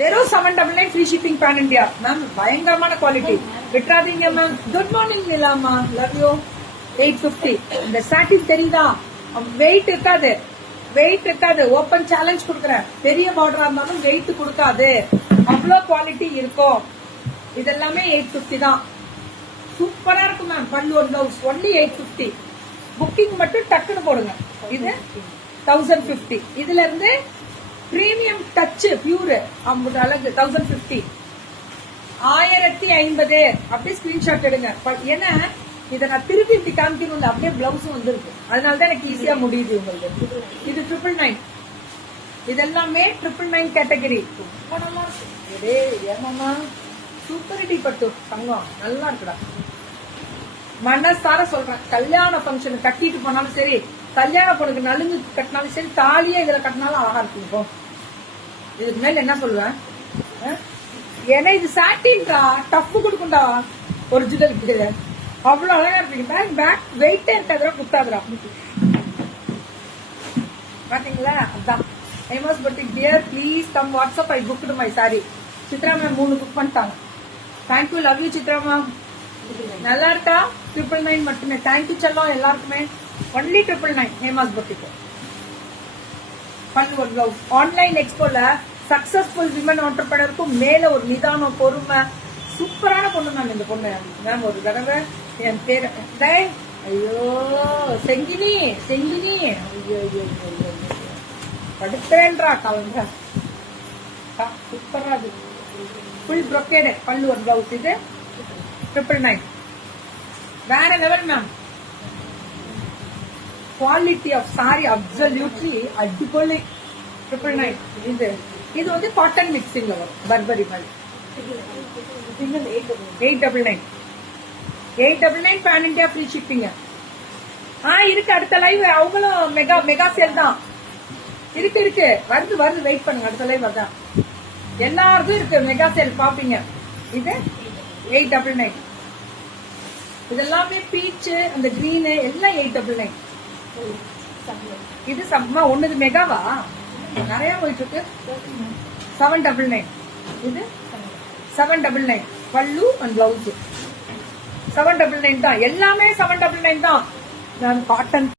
வெறும் 799 free shipping pan India ma'am. பயங்கரமான quality, விட்டுறாதீங்க மேம். குட் மார்னிங் நிலாமா, லவ் யூ. 850. இந்த சாட்டின் தெரியுதா? வெயிட் இருக்காது, வெயிட் இருக்காது. ஓப்பன் சேலஞ்ச் கொடுக்குறேன். பெரிய பார்டரா இருந்தாலும் வெயிட் கொடுக்காது, அவ்வளோ குவாலிட்டி இருக்கும். இதெல்லாமே 850 தான். சூப்பரா இருக்கும் மேம். பல்லு ஒரு பிளவுஸ் ஒன்லி 850. புக்கிங் மட்டும் டக்குன்னு போடுங்க. இது 1050. இதுல இருந்து பிரீமியம் டச் பியூர் 50 அழகு 1050. 1050 அப்படியே ஸ்கிரீன்ஷாட் எடுங்க. ஏன்னா இதை நான் திருப்பி இப்படி காமிக்கணும், அப்படியே பிளவுஸும் வந்துருக்கு. அதனாலதான் எனக்கு ஈஸியா முடியுது உங்களுக்கு. இது 999. இதெல்லாமே 999 கேட்டகரி. நல்லா இருக்கு. ஏமாமா சூப்பர் டி பட்டு தங்கம் நல்லா இருக்குடா. மனசார சொல்றேன். கல்யாண பங்கன் கட்டிட்டு போனாலும் சரி, கல்யாண பொண்ணுக்கு நலுங்கு கட்டினாலும் சரி, தாலியே இதுல கட்டினாலும் அழகா இருக்கும். இதுக்கு மேல என்ன சொல்லுவேன்? ஏன்னா இது சாட்டின்டா, டஃப் கொடுக்கும்டா ஒரிஜினலுக்கு. அவ்வளவு அழகா இருக்கு. பேக் பேக் வெயிட்டே இருக்காதுரா, குத்தாதுரா. பாத்தீங்களா? அதான் famous batik dear. Please come WhatsApp. I booked my sari. Chitra ma'am 3 book பண்ணிட்டாங்க. Thank you, love you Chitra ma'am. நல்லா இருக்கா? 999 மட்டுமே. தேங்க்யூ செல்லம் எல்லாருக்குமே. ஒன்லி 999 ஹேமாஸ் பொட்டிக்கு. பல்லு ஒரு பிளவுஸ். ஆன்லைன் எக்ஸ்போல சக்சஸ்ஃபுல் விமன் ஆண்டர்பிரனருக்கும் மேல ஒரு நிதானம், பொறுமை. சூப்பரான பொண்ணு மேம் இந்த பொண்ணு. மேம் ஒரு தடவை என் பேர் ஐயோ செங்கினி செங்கினி படுத்தேன்றா கலங்க. சூப்பரா இருக்கு. ஃபுல் ப்ரொக்கேடு பல்லு ஒரு பிளவுஸ். இது 999. வேற level ma'am. Quality of sari absolutely அடிப்பொலி. 999. இது வந்து காட்டன் மிக்சிங்ல வரும். பர்பரி மாதிரி. 899. 899 பேன் இண்டியா ஃப்ரீ ஷிப்பிங். இருக்கு. அடுத்த லைவ் அவங்களும் மெகா மெகா சேல் தான். இருக்கு இருக்கு, வருது வருது. வெயிட் பண்ணுங்க, அடுத்த லைவ் அதான். எல்லாருக்கும் இருக்கு மெகா சேல், பாப்பீங்க. இது 899. இதெல்லாமே பீச், அந்த கிரீன் எல்லாம் 899. இது சம்மா ஒண்ணுது மெகாவா? நிறைய போயிட்டு இருக்கு. 799. இது 799 பல்லு அண்ட் பிளவுஸ். 799 தான். எல்லாமே 799 தான். காட்டன்